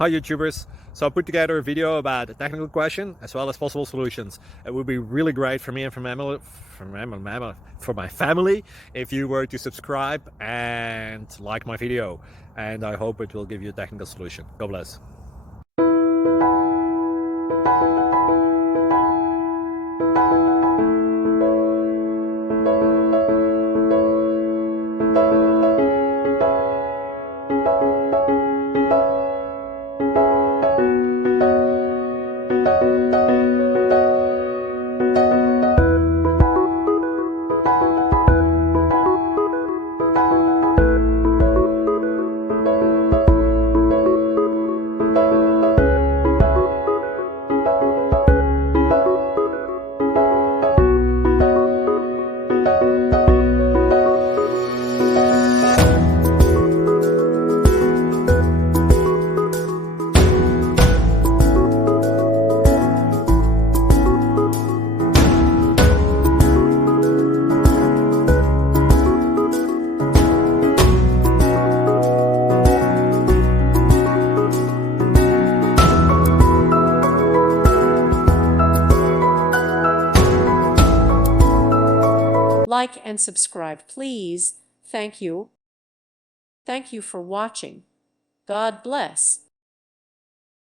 Hi YouTubers! So I put together a video about a technical question as well as possible solutions. It would be really great for me and for my family if you were to subscribe and like my video, and I hope it will give you a technical solution. God bless. Like and subscribe, please. Thank you. Thank you for watching. God bless.